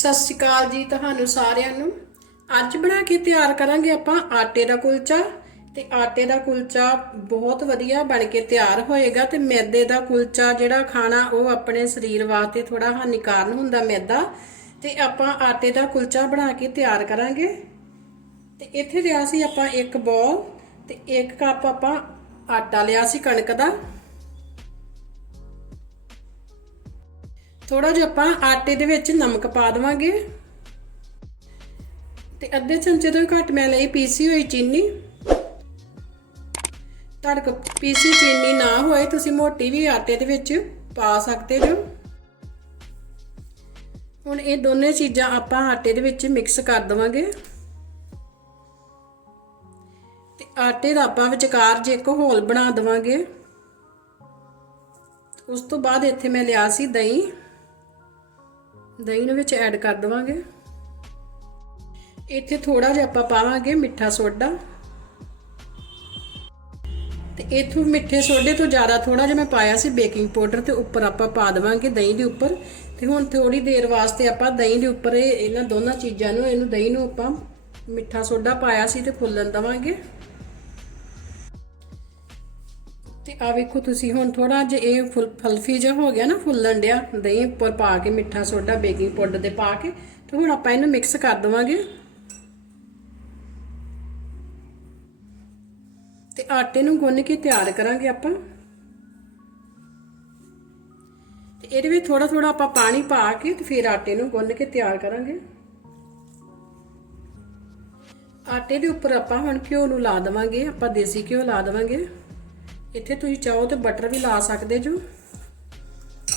ਸਤਿ ਸ਼੍ਰੀ ਅਕਾਲ ਜੀ ਤੁਹਾਨੂੰ ਸਾਰਿਆਂ ਨੂੰ। ਅੱਜ ਬਣਾ ਕੇ ਤਿਆਰ ਕਰਾਂਗੇ ਆਪਾਂ ਆਟੇ ਦਾ ਕੁਲਚਾ। ਤੇ ਆਟੇ ਦਾ ਕੁਲਚਾ ਬਹੁਤ ਵਧੀਆ ਬਣ ਕੇ ਤਿਆਰ ਹੋਏਗਾ ਤੇ ਮੈਦੇ ਦਾ ਕੁਲਚਾ ਜਿਹੜਾ ਖਾਣਾ ਉਹ ਆਪਣੇ ਸਰੀਰ ਵਾਸਤੇ ਥੋੜਾ ਹਾਨੀਕਾਰਨ ਹੁੰਦਾ ਮੈਦਾ। ਤੇ ਆਪਾਂ ਆਟੇ ਦਾ ਕੁਲਚਾ ਬਣਾ ਕੇ ਤਿਆਰ ਕਰਾਂਗੇ। ਤੇ ਇੱਥੇ ਲਿਆ ਸੀ ਆਪਾਂ ਇੱਕ ਬੋਲ ਤੇ ਇੱਕ ਕੱਪ ਆਪਾਂ ਆਟਾ ਲਿਆ ਸੀ ਕਣਕ ਦਾ। ਥੋੜਾ ਜਿਹਾ ਆਪਾਂ ਆਟੇ ਦੇ ਵਿੱਚ ਨਮਕ ਪਾ ਦੇਵਾਂਗੇ। ਤੇ ਅੱਧੇ ਚਮਚੇ ਤੋਂ ਘੱਟ ਮੈਂ ਲਈ ਪੀਸੀ ਹੋਈ ਚੀਨੀ। ਤੁਹਾਡੇ ਕੋਲ ਪੀਸੀ ਚੀਨੀ ਨਾ ਹੋਏ ਤੁਸੀਂ ਮੋਟੀ ਵੀ ਆਟੇ ਦੇ ਵਿੱਚ ਪਾ ਸਕਦੇ ਹੋ। ਹੁਣ ਇਹ ਦੋਨੇ ਚੀਜ਼ਾਂ ਆਪਾਂ ਆਟੇ ਦੇ ਵਿੱਚ ਮਿਕਸ ਕਰ ਦਵਾਂਗੇ। ਤੇ ਆਟੇ ਦਾ ਆਪਾਂ ਵਿਚਕਾਰ ਜੇ ਇੱਕ ਹੋਲ ਬਣਾ ਦਵਾਂਗੇ। ਉਸ ਤੋਂ ਬਾਅਦ ਇੱਥੇ ਮੈਂ ਲਿਆ ਸੀ ਦਹੀਂ। ਦਹੀਂ ਨੂੰ ਵਿੱਚ ਐਡ ਕਰ ਦਵਾਂਗੇ। ਇੱਥੇ ਥੋੜਾ ਜਿਹਾ ਆਪਾਂ ਪਾਵਾਂਗੇ ਮਿੱਠਾ ਸੋਡਾ। ਤੇ ਇਥੋਂ ਮਿੱਠੇ ਸੋਡੇ ਤੋਂ ਜ਼ਿਆਦਾ ਥੋੜਾ ਜਿਹਾ ਮੈਂ ਪਾਇਆ ਸੀ ਬੇਕਿੰਗ ਪਾਊਡਰ ਤੇ ਉੱਪਰ ਆਪਾਂ ਪਾ ਦੇਵਾਂਗੇ ਦਹੀਂ ਦੇ ਉੱਪਰ। ਤੇ ਹੁਣ ਥੋੜੀ ਦੇਰ ਵਾਸਤੇ ਆਪਾਂ ਦਹੀਂ ਦੇ ਉੱਪਰ ਇਹ- ਇਹਨਾਂ ਦੋਨਾਂ ਚੀਜ਼ਾਂ ਨੂੰ, ਇਹਨੂੰ ਦਹੀਂ ਨੂੰ ਆਪਾਂ ਮਿੱਠਾ ਸੋਡਾ ਪਾਇਆ ਸੀ ਤੇ ਫੁੱਲਣ ਦਵਾਂਗੇ। ਤੇ ਆ ਵੇਖੋ ਤੁਸੀਂ ਹੁਣ ਥੋੜਾ ਜਿਹਾ ਇਹ ਫੁੱਲ ਫਲਫੀ ਜਿਹਾ ਹੋ ਗਿਆ ਨਾ, ਫੁੱਲਣ ਡਿਆ, ਦਹੀਂ ਉੱਪਰ ਪਾ ਕੇ, ਮਿੱਠਾ ਸੋਡਾ, ਬੇਕਿੰਗ ਪਾਊਡਰ ਦੇ ਪਾ ਕੇ, ਤੇ ਹੁਣ ਆਪਾਂ ਇਹਨੂੰ ਮਿਕਸ ਕਰ ਦਵਾਂਗੇ। ਤੇ ਆਟੇ ਨੂੰ ਗੁੰਨ ਕੇ ਤਿਆਰ ਕਰਾਂਗੇ ਆਪਾਂ। ਤੇ ਇਹਦੇ ਵਿੱਚ ਥੋੜਾ ਥੋੜਾ ਆਪਾਂ ਪਾਣੀ ਪਾ ਕੇ ਤੇ ਫਿਰ ਆਟੇ ਨੂੰ ਗੁੰਨ ਕੇ ਤਿਆਰ ਕਰਾਂਗੇ। ਆਟੇ ਦੇ ਉੱਪਰ ਆਪਾਂ ਹੁਣ ਘਿਓ ਨੂੰ ਲਾ ਦੇਵਾਂਗੇ, ਆਪਾਂ ਦੇਸੀ ਘਿਓ ਲਾ ਦੇਵਾਂਗੇ। ਇੱਥੇ ਤੁਸੀਂ ਚਾਹੋ ਤੇ ਬਟਰ ਵੀ ਲਾ ਸਕਦੇ ਜੋ।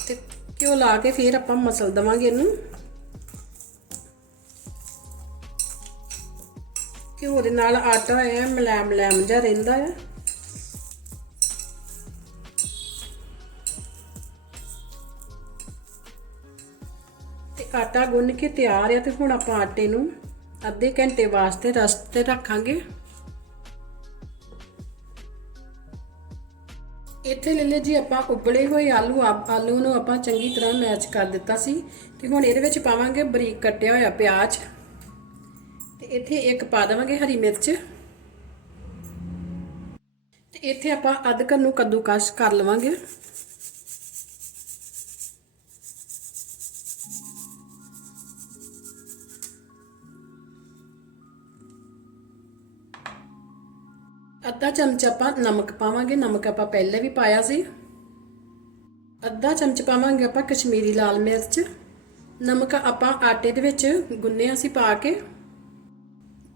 ਤੇ ਘਿਓ ਲਾ ਕੇ ਫਿਰ ਆਪਾਂ ਮਸਲ ਦਵਾਂਗੇ ਇਹਨੂੰ। ਘਿਓ ਦੇ ਨਾਲ ਆਟਾ ਹੈ ਮਲੈਮ ਮਲੈਮ ਜਿਹਾ ਰਹਿੰਦਾ ਹੈ ਤੇ ਆਟਾ ਗੁੰਨ ਕੇ ਤਿਆਰ ਹੈ ਤੇ ਹੁਣ ਆਪਾਂ ਆਟੇ ਨੂੰ ਅੱਧੇ ਘੰਟੇ ਵਾਸਤੇ ਰਸਤ ਤੇ ਰੱਖਾਂਗੇ। ਇੱਥੇ ਲੈ ਲਏ ਜੀ ਆਪਾਂ ਉਬਲੇ ਹੋਏ ਆਲੂ ਆ- ਆਲੂ ਨੂੰ ਆਪਾਂ ਚੰਗੀ ਤਰ੍ਹਾਂ ਮੈਚ ਕਰ ਦਿੱਤਾ ਸੀ ਤੇ ਹੁਣ ਇਹਦੇ ਵਿੱਚ ਪਾਵਾਂਗੇ ਬਰੀਕ ਕੱਟਿਆ ਹੋਇਆ ਪਿਆਜ਼ ਤੇ ਇੱਥੇ ਇੱਕ ਪਾ ਦੇਵਾਂਗੇ ਹਰੀ ਮਿਰਚ। ਤੇ ਇੱਥੇ ਆਪਾਂ ਅਦਰਕ ਨੂੰ ਕੱਦੂਕਸ ਕਰ ਲਵਾਂਗੇ। ਅੱਧਾ ਚਮਚ ਆਪਾਂ ਨਮਕ ਪਾਵਾਂਗੇ, ਨਮਕ ਆਪਾਂ ਪਹਿਲੇ ਵੀ ਪਾਇਆ ਸੀ। ਅੱਧਾ ਚਮਚ ਪਾਵਾਂਗੇ ਆਪਾਂ ਕਸ਼ਮੀਰੀ ਲਾਲ ਮਿਰਚ। ਨਮਕ ਆਪਾਂ ਆਟੇ ਦੇ ਵਿੱਚ ਗੁੰਨਿਆ ਸੀ ਪਾ ਕੇ।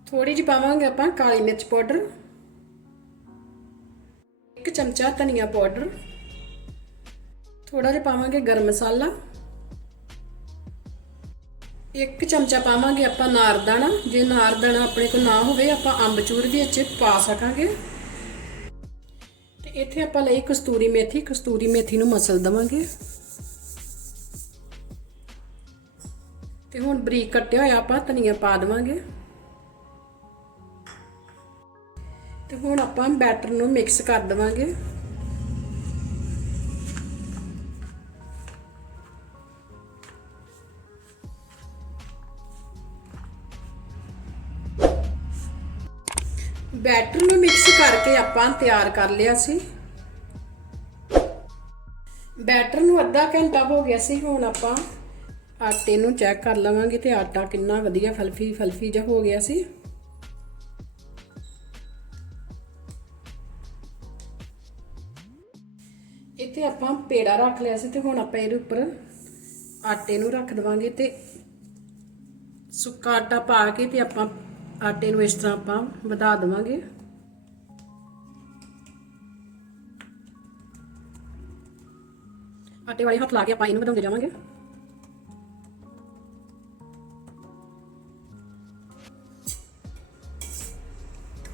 ਥੋੜੀ ਜਿਹੀ ਪਾਵਾਂਗੇ ਆਪਾਂ ਕਾਲੀ ਮਿਰਚ ਪਾਊਡਰ। ਇੱਕ ਚਮਚਾ ਧਨੀਆ ਪਾਊਡਰ। ਥੋੜਾ ਜਿਹਾ ਪਾਵਾਂਗੇ ਗਰਮ ਮਸਾਲਾ। ਇੱਕ ਚਮਚਾ ਪਾਵਾਂਗੇ ਆਪਾਂ ਨਾਰਦਾਣਾ ਜੇ ਨਾਰਦਾਣਾ ਆਪਣੇ ਕੋਲ ਨਾ ਹੋਵੇ, ਆਪਾਂ ਅੰਬਚੂਰ ਵਿੱਚ ਪਾ ਸਕਾਂਗੇ। ਤੇ ਇੱਥੇ ਆਪਾਂ ਲਈ ਕਸਤੂਰੀ ਮੇਥੀ। ਕਸਤੂਰੀ ਮੇਥੀ ਨੂੰ ਮਸਲ ਦਵਾਂਗੇ। ਤੇ ਹੁਣ ਬਰੀਕ ਕੱਟਿਆ ਹੋਇਆ ਆਪਾਂ ਧਨੀਆ ਪਾ ਦਵਾਂਗੇ। ਤੇ ਹੁਣ ਆਪਾਂ ਬੈਟਰ ਨੂੰ ਮਿਕਸ ਕਰ ਦਵਾਂਗੇ। ਤਿਆਰ ਕਰ ਲਿਆ ਸੀ। ਬੈਟਰ ਨੂੰ ਅੱਧਾ ਘੰਟਾ ਹੋ ਗਿਆ ਸੀ, ਹੁਣ ਆਪਾਂ ਆਟੇ ਨੂੰ ਚੈੱਕ ਕਰ ਲਵਾਂਗੇ ਤੇ ਆਟਾ ਕਿੰਨਾ ਵਧੀਆ ਫਲਫੀ ਫਲਫੀ ਜਿਹਾ ਹੋ ਗਿਆ ਸੀ। ਇੱਥੇ ਆਪਾਂ ਪੇੜਾ ਰੱਖ ਲਿਆ ਸੀ ਤੇ ਹੁਣ ਆਪਾਂ ਇਹਦੇ ਉੱਪਰ ਆਟੇ ਨੂੰ ਰੱਖ ਦਵਾਂਗੇ ਤੇ ਸੁੱਕਾ ਆਟਾ ਪਾ ਕੇ ਤੇ ਆਪਾਂ ਆਟੇ ਨੂੰ ਇਸ ਤਰ੍ਹਾਂ ਆਪਾਂ ਵਧਾ ਦਵਾਂਗੇ। ਆਟੇ ਵਾਲੇ ਹੱਥ ਲਾ ਕੇ ਆਪਾਂ ਇਹਨੂੰ ਵਧਾਉਂਦੇ ਜਾਵਾਂਗੇ।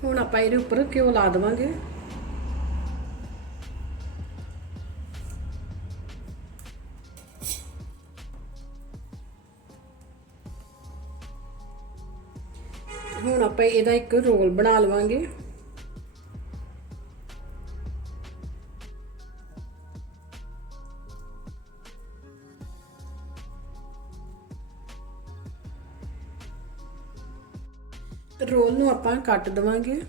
ਹੁਣ ਆਪਾਂ ਇਹਦੇ ਉੱਪਰ ਘਿਓ ਲਾ ਦਵਾਂਗੇ। ਹੁਣ ਆਪਾਂ ਇਹਦਾ ਇੱਕ ਰੋਲ ਬਣਾ ਲਵਾਂਗੇ। ਕੱਟ ਦਵਾਂਗੇ।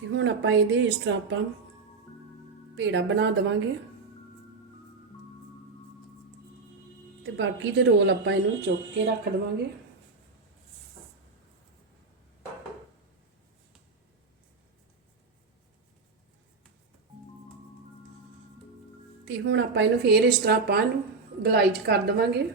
ਤੇ ਹੁਣ ਆਪਾਂ ਇਹਦੇ ਇਸ ਤਰ੍ਹਾਂ ਆਪਾਂ ਪੇੜਾ ਬਣਾ ਦਵਾਂਗੇ। ਤੇ ਬਾਕੀ ਦੇ ਰੋਲ ਆਪਾਂ ਇਹਨੂੰ ਚੁੱਕ ਕੇ ਰੱਖ ਦਵਾਂਗੇ। ਤੇ ਹੁਣ ਆਪਾਂ ਇਹਨੂੰ ਫੇਰ ਇਸ ਤਰ੍ਹਾਂ ਆਪਾਂ ਇਹਨੂੰ ਗਲਾਈ ਚ ਕਰ ਦਵਾਂਗੇ।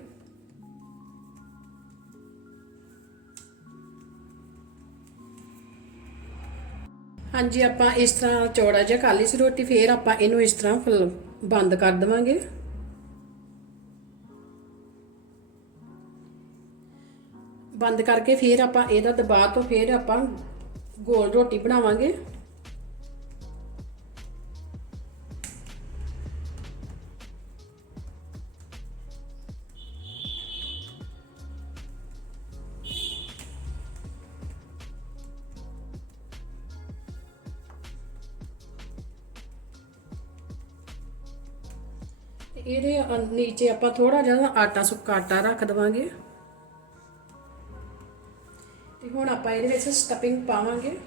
ਹਾਂਜੀ, ਆਪਾਂ ਇਸ ਤਰ੍ਹਾਂ ਚੌੜਾ ਜਿਹਾ ਕਰ ਲਈ ਸੀ ਰੋਟੀ, ਫੇਰ ਆਪਾਂ ਇਹਨੂੰ ਇਸ ਤਰ੍ਹਾਂ ਫੁੱਲ ਬੰਦ ਕਰ ਦਵਾਂਗੇ। ਬੰਦ ਕਰਕੇ ਫੇਰ ਆਪਾਂ ਇਹਦਾ ਦਬਾਅ ਤੋਂ ਫੇਰ ਆਪਾਂ ਗੋਲ ਰੋਟੀ ਬਣਾਵਾਂਗੇ। ਇਹਦੇ ਨੀਚੇ ਆਪਾਂ ਥੋੜਾ ਜਿਹਾ ਆਟਾ ਸੁੱਕਾ ਆਟਾ ਰੱਖ ਦਵਾਂਗੇ। ਤੇ ਹੁਣ ਆਪਾਂ ਇਹਦੇ ਵਿੱਚ ਸਟਫਿੰਗ ਪਾਵਾਂਗੇ।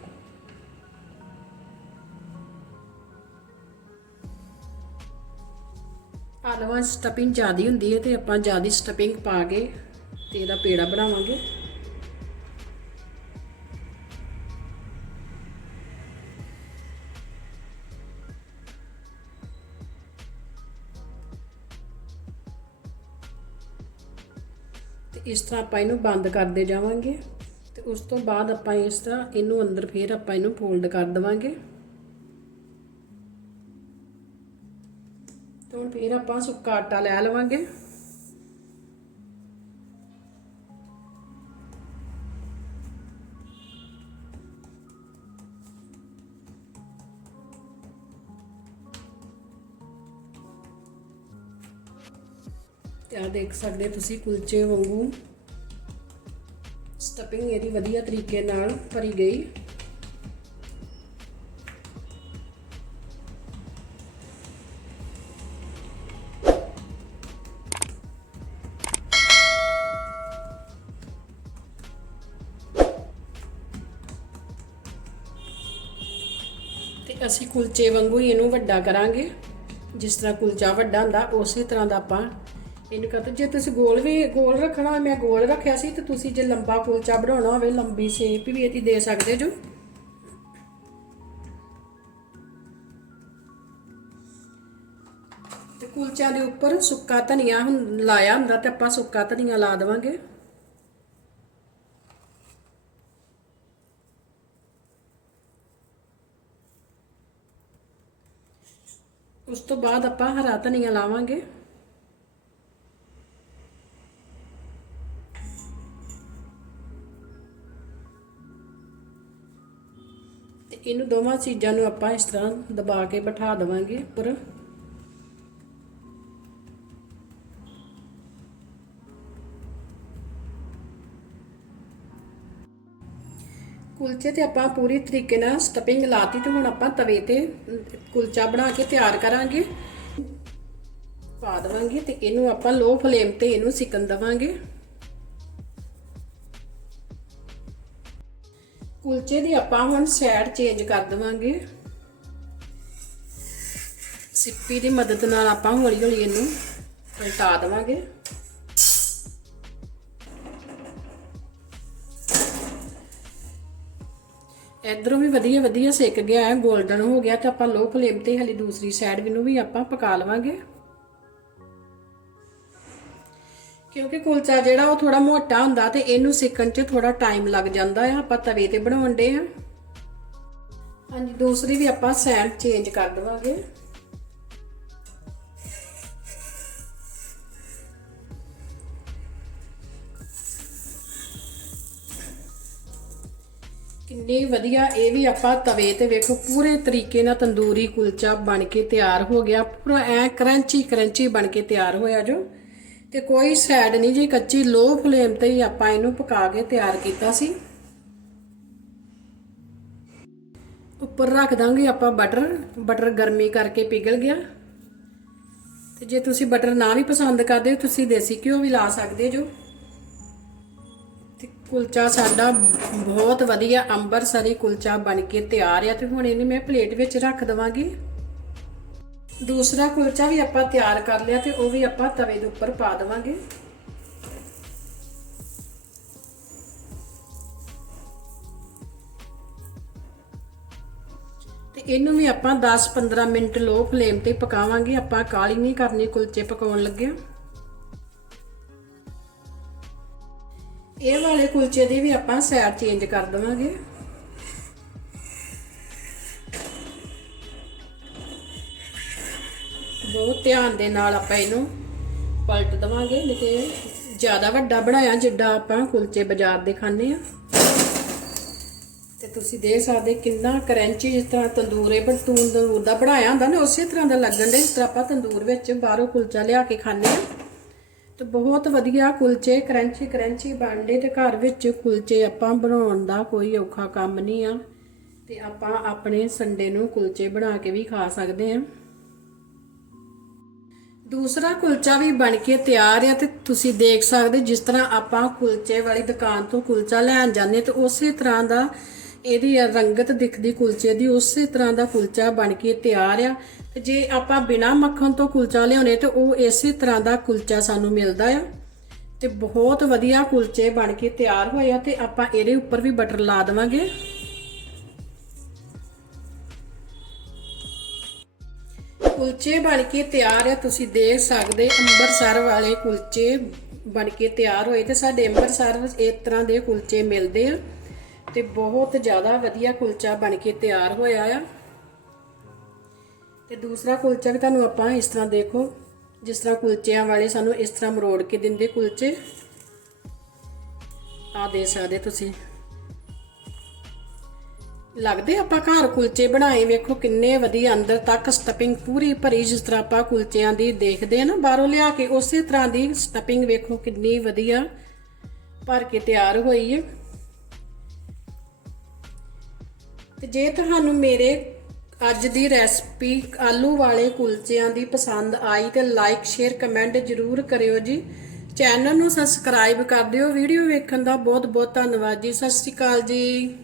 ਆਲਵਾ 'ਚ ਸਟਫਿੰਗ ਜ਼ਿਆਦੀ ਹੁੰਦੀ ਹੈ ਤੇ ਆਪਾਂ ਜ਼ਿਆਦੀ ਸਟਫਿੰਗ ਪਾ ਕੇ ਤੇ ਇਹਦਾ ਪੇੜਾ ਬਣਾਵਾਂਗੇ। ਇਸ ਤਰ੍ਹਾਂ ਆਪਾਂ ਇਹਨੂੰ ਬੰਦ ਕਰਦੇ ਜਾਵਾਂਗੇ ਤੇ ਉਸ ਤੋਂ ਬਾਅਦ ਆਪਾਂ ਇਸ ਤਰ੍ਹਾਂ ਇਹਨੂੰ ਅੰਦਰ ਫੇਰ ਆਪਾਂ ਇਹਨੂੰ ਫੋਲਡ ਕਰ ਦਵਾਂਗੇ। ਤੇ ਹੁਣ ਫੇਰ ਆਪਾਂ ਸੁੱਕਾ ਆਟਾ ਲੈ ਲਵਾਂਗੇ। ਤੇ ਆ ਦੇਖ ਸਕਦੇ ਤੁਸੀਂ ਕੁਲਚੇ ਵਾਂਗੂ? ਸਟਫਿੰਗ ਇਹਦੀ ਵਧੀਆ ਤਰੀਕੇ ਨਾਲ ਭਰੀ ਗਈ। ਤੇ ਅਸੀਂ ਕੁਲਚੇ ਵਾਂਗੂ ਹੀ ਇਹਨੂੰ ਵੱਡਾ ਕਰਾਂਗੇ। ਜਿਸ ਤਰ੍ਹਾਂ ਕੁਲਚਾ ਵੱਡਾ ਹੁੰਦਾ, ਉਸੇ ਤਰ੍ਹਾਂ ਦਾ ਆਪਾਂ ਇਹਨੂੰ ਕਰਤੇ ਜੇ ਤੁਸੀਂ ਗੋਲ ਵੀ, ਗੋਲ ਰੱਖਣਾ ਮੈਂ ਗੋਲ ਰੱਖਿਆ ਸੀ, ਤੇ ਤੁਸੀਂ ਜੇ ਲੰਬਾ ਕੁਲਚਾ ਬਣਾਉਣਾ ਹੋਵੇ, ਲੰਬੀ ਸ਼ੇਪ ਵੀ ਇਹਦੀ ਦੇ ਸਕਦੇ ਜੋ। ਤੇ ਕੁਲਚਿਆਂ ਦੇ ਉੱਪਰ ਸੁੱਕਾ ਧਨੀਆ ਹੁੰ- ਲਾਇਆ ਹੁੰਦਾ, ਤੇ ਆਪਾਂ ਸੁੱਕਾ ਧਨੀਆ ਲਾ ਦੇਵਾਂਗੇ। ਉਸ ਤੋਂ ਬਾਅਦ ਆਪਾਂ ਹਰਾ ਧਨੀਆ ਲਾਵਾਂਗੇ। ਤੇ ਇਹਨੂੰ ਦੋਵਾਂ ਚੀਜ਼ਾਂ ਨੂੰ ਆਪਾਂ ਇਸ ਤਰ੍ਹਾਂ ਦਬਾ ਕੇ ਬਿਠਾ ਦੇਵਾਂਗੇ ਉੱਪਰ। ਕੁਲਚੇ ਤੇ ਆਪਾਂ ਪੂਰੀ ਤਰੀਕੇ ਨਾਲ ਸਟਫਿੰਗ ਲਾਤੀ ਤੇ ਹੁਣ ਆਪਾਂ ਤਵੇ ਤੇ ਕੁਲਚਾ ਬਣਾ ਕੇ ਤਿਆਰ ਕਰਾਂਗੇ। ਪਾ ਦੇਵਾਂਗੇ ਤੇ ਇਹਨੂੰ ਆਪਾਂ ਲੋ ਫਲੇਮ ਤੇ ਇਹਨੂੰ ਸਿਕਣ ਦੇਵਾਂਗੇ। ਕੁਲਚੇ ਦੀ ਆਪਾਂ ਹੁਣ ਸਾਈਡ ਚੇਂਜ ਕਰ ਦੇਵਾਂਗੇ। ਸਿੱਪੀ ਦੀ ਮਦਦ ਨਾਲ ਆਪਾਂ ਹੌਲੀ ਹੌਲੀ ਇਹਨੂੰ ਪਲਟਾ ਦੇਵਾਂਗੇ। ਇਧਰੋਂ ਵੀ ਵਧੀਆ ਵਧੀਆ ਸਿੱਕ ਗਿਆ ਹੈ 골ਡਨ ਹੋ ਗਿਆ ਤੇ ਆਪਾਂ ਲੋ ਫਲੇਮ ਤੇ ਹਲੀ ਦੂਸਰੀ ਸਾਈਡ ਵੀ ਨੂੰ ਵੀ ਆਪਾਂ ਪਕਾ ਲਵਾਂਗੇ। ਕਿਉਂਕਿ ਕੁਲਚਾ ਜਿਹੜਾ ਉਹ ਥੋੜਾ ਮੋਟਾ ਹੁੰਦਾ ਤੇ ਇਹਨੂੰ ਸਿੱਕਣ 'ਚ ਥੋੜਾ ਟਾਈਮ ਲੱਗ ਜਾਂਦਾ ਆ। ਆਪਾਂ ਤਵੇ ਤੇ ਬਣਾਉਣ ਦੇ ਆ। ਹਾਂਜੀ, ਦੂਸਰੀ ਵੀ ਆਪਾਂ ਸਾਈਡ ਚੇਂਜ ਕਰ ਦਵਾਂਗੇ। ਕਿੰਨੀ ਵਧੀਆ, ਇਹ ਵੀ ਆਪਾਂ ਤਵੇ ਤੇ ਵੇਖੋ, ਪੂਰੇ ਤਰੀਕੇ ਨਾਲ ਤੰਦੂਰੀ ਕੁਲਚਾ ਬਣ ਕੇ ਤਿਆਰ ਹੋ ਗਿਆ। ਪੂਰਾ ਐ ਕਰੰਚੀ ਕਰੰਚੀ ਬਣ ਕੇ ਤਿਆਰ ਹੋਇਆ ਜੋ। ਤੇ ਕੋਈ ਸਾਈਡ ਨਹੀਂ ਜੀ, ਕੱਚੀ ਲੋ ਫਲੇਮ ਤੇ ਹੀ ਆਪਾਂ ਇਹਨੂੰ ਪਕਾ ਕੇ ਤਿਆਰ ਕੀਤਾ ਸੀ। ਉੱਪਰ ਰੱਖ ਦਾਂਗੇ ਆਪਾਂ ਬਟਰ ਬਟਰ ਗਰਮੀ ਕਰਕੇ ਪਿਘਲ ਗਿਆ। ਤੇ ਜੇ ਤੁਸੀਂ ਬਟਰ ਨਾ ਵੀ ਪਸੰਦ ਕਰਦੇ ਹੋ, ਤੁਸੀਂ ਦੇਸੀ ਘਿਓ ਵੀ ਲਾ ਸਕਦੇ ਜੋ। ਤੇ ਕੁਲਚਾ ਸਾਡਾ ਬਹੁਤ ਵਧੀਆ ਅੰਬਰਸਰੀ ਕੁਲਚਾ ਬਣ ਕੇ ਤਿਆਰ ਆ, ਤੇ ਹੁਣ ਇਹਨੂੰ ਮੈਂ ਪਲੇਟ ਵਿੱਚ ਰੱਖ ਦਵਾਂਗੀ। ਦੂਸਰਾ ਕੁਲਚਾ ਵੀ ਆਪਾਂ ਤਿਆਰ ਕਰ ਲਿਆ ਤੇ ਉਹ ਵੀ ਆਪਾਂ ਤਵੇ ਦੇ ਉੱਪਰ ਪਾ ਦੇਵਾਂਗੇ। ਤੇ ਇਹਨੂੰ ਵੀ ਆਪਾਂ 10-15 ਮਿੰਟ ਲੋ ਫਲੇਮ ਤੇ ਪਕਾਵਾਂਗੇ। ਆਪਾਂ ਕਾਲੀ ਨਹੀਂ ਕਰਨੀ, ਕੁਲਚੇ ਪਕਾਉਣ ਲੱਗਿਆ। ਇਹ ਵਾਲੇ ਕੁਲਚੇ ਦੀ ਵੀ ਆਪਾਂ ਸਾਈਡ ਚੇਂਜ ਕਰ ਦਵਾਂਗੇ। ਬਹੁਤ ਧਿਆਨ ਦੇ ਨਾਲ ਆਪਾਂ ਇਹਨੂੰ ਪਲਟ ਦਵਾਂਗੇ, ਨਹੀਂ ਤੇ ਜ਼ਿਆਦਾ ਵੱਡਾ ਬਣਾਇਆ ਜਿੱਡਾ ਆਪਾਂ ਕੁਲਚੇ ਬਾਜ਼ਾਰ ਦੇ ਖਾਂਦੇ ਆ ਤੇ ਤੁਸੀਂ ਦੇਖ ਸਕਦੇ ਕਿੰਨਾ ਕਰੰਚੀ ਜਿਸ ਤਰ੍ਹਾਂ ਤੰਦੂਰੇ ਪਰ ਤੰਦੂਰ ਦਾ ਬਣਾਇਆ ਹੁੰਦਾ ਨਾ, ਉਸੇ ਤਰ੍ਹਾਂ ਦਾ ਲੱਗਣ ਦੇ ਜਿਸ ਤਰ੍ਹਾਂ ਆਪਾਂ ਤੰਦੂਰ ਵਿੱਚ ਬਾਹਰੋਂ ਕੁਲਚਾ ਲਿਆ ਕੇ ਖਾਂਦੇ ਆ ਤੇ ਬਹੁਤ ਵਧੀਆ ਕੁਲਚੇ, ਕਰੰਚੀ ਕਰੰਚੀ ਬਣਦੇ ਤੇ ਘਰ ਵਿੱਚ ਕੁਲਚੇ ਆਪਾਂ ਬਣਾਉਣ ਦਾ ਕੋਈ ਔਖਾ ਕੰਮ ਨਹੀਂ ਆ। ਤੇ ਆਪਾਂ ਆਪਣੇ ਸੰਡੇ ਨੂੰ ਕੁਲਚੇ ਬਣਾ ਕੇ ਵੀ ਖਾ ਸਕਦੇ ਆ ਦੂਸਰਾ ਕੁਲਚਾ ਵੀ ਬਣ ਕੇ ਤਿਆਰ ਆ ਤੇ ਤੁਸੀਂ ਦੇਖ ਸਕਦੇ ਜਿਸ ਤਰ੍ਹਾਂ ਆਪਾਂ ਕੁਲਚੇ ਵਾਲੀ ਦੁਕਾਨ ਤੋਂ ਕੁਲਚਾ ਲੈਣ ਜਾਂਦੇ ਤੇ ਉਸੇ ਤਰ੍ਹਾਂ ਦਾ ਇਹਦੀ ਰੰਗਤ ਦਿਖਦੀ ਕੁਲਚੇ ਦੀ, ਉਸੇ ਤਰ੍ਹਾਂ ਦਾ ਕੁਲਚਾ ਬਣ ਕੇ ਤਿਆਰ ਆ। ਤੇ ਜੇ ਆਪਾਂ ਬਿਨਾ ਮੱਖਣ ਤੋਂ ਕੁਲਚਾ ਲਿਆਉਨੇ ਤੇ ਉਹ ਇਸੇ ਤਰ੍ਹਾਂ ਦਾ ਕੁਲਚਾ ਸਾਨੂੰ ਮਿਲਦਾ ਆ। ਤੇ ਬਹੁਤ ਵਧੀਆ ਕੁਲਚੇ ਬਣ ਕੇ ਤਿਆਰ ਹੋਏ ਆ ਤੇ ਆਪਾਂ ਇਹਦੇ ਉੱਪਰ ਵੀ ਬਟਰ ਲਾ ਦੇਵਾਂਗੇ। ਕੁਲਚੇ ਬਣ ਕੇ ਤਿਆਰ ਆ, ਤੁਸੀਂ ਦੇਖ ਸਕਦੇ ਅੰਮ੍ਰਿਤਸਰ ਵਾਲੇ ਕੁਲਚੇ ਬਣ ਕੇ ਤਿਆਰ ਹੋਏ ਤੇ ਸਾਡੇ ਅੰਮ੍ਰਿਤਸਰ ਵਿੱਚ ਇਸ ਤਰ੍ਹਾਂ ਦੇ ਕੁਲਚੇ ਮਿਲਦੇ ਆ ਤੇ ਬਹੁਤ ਜ਼ਿਆਦਾ ਵਧੀਆ ਕੁਲਚਾ ਬਣ ਕੇ ਤਿਆਰ ਹੋਇਆ ਆ। ਤੇ ਦੂਸਰਾ ਕੁਲਚਾ ਵੀ ਤੁਹਾਨੂੰ ਆਪਾਂ ਇਸ ਤਰ੍ਹਾਂ ਦੇਖੋ, ਜਿਸ ਤਰ੍ਹਾਂ ਕੁਲਚਿਆਂ ਵਾਲੇ ਸਾਨੂੰ ਇਸ ਤਰ੍ਹਾਂ ਮਰੋੜ ਕੇ ਦਿੰਦੇ ਕੁਲਚੇ। ਆ ਦੇ ਸਕਦੇ ਤੁਸੀਂ। ਲੱਗਦੇ ਆਪਾਂ ਘਰ ਕੁਲਚੇ ਬਣਾਏ, ਵੇਖੋ ਕਿੰਨੇ ਵਧੀਆ ਅੰਦਰ ਤੱਕ ਸਟਫਿੰਗ ਪੂਰੀ ਭਰੀ, ਜਿਸ ਤਰ੍ਹਾਂ ਆਪਾਂ ਕੁਲਚਿਆਂ ਦੀ ਦੇਖਦੇ ਆ ਨਾ, ਬਾਹਰੋਂ ਲਿਆ ਕੇ ਉਸੇ ਤਰ੍ਹਾਂ ਦੀ ਸਟਫਿੰਗ ਵੇਖੋ ਕਿੰਨੀ ਵਧੀਆ ਭਰ ਕੇ ਤਿਆਰ ਹੋਈ ਹੈ। ਤੇ ਜੇ ਤੁਹਾਨੂੰ ਮੇਰੇ ਅੱਜ ਦੀ ਰੈਸਪੀ ਆਲੂ ਵਾਲੇ ਕੁਲਚਿਆਂ ਦੀ ਪਸੰਦ ਆਈ ਤੇ ਲਾਈਕ ਸ਼ੇਅਰ ਕਮੈਂਟ ਜਰੂਰ ਕਰਿਓ ਜੀ। ਚੈਨਲ ਨੂੰ ਸਬਸਕ੍ਰਾਈਬ ਕਰ ਦਿਓ। ਵੀਡੀਓ ਵੇਖਣ ਦਾ ਬਹੁਤ ਬਹੁਤ ਧੰਨਵਾਦ ਜੀ। ਸਤਿ ਸ਼੍ਰੀ ਅਕਾਲ ਜੀ।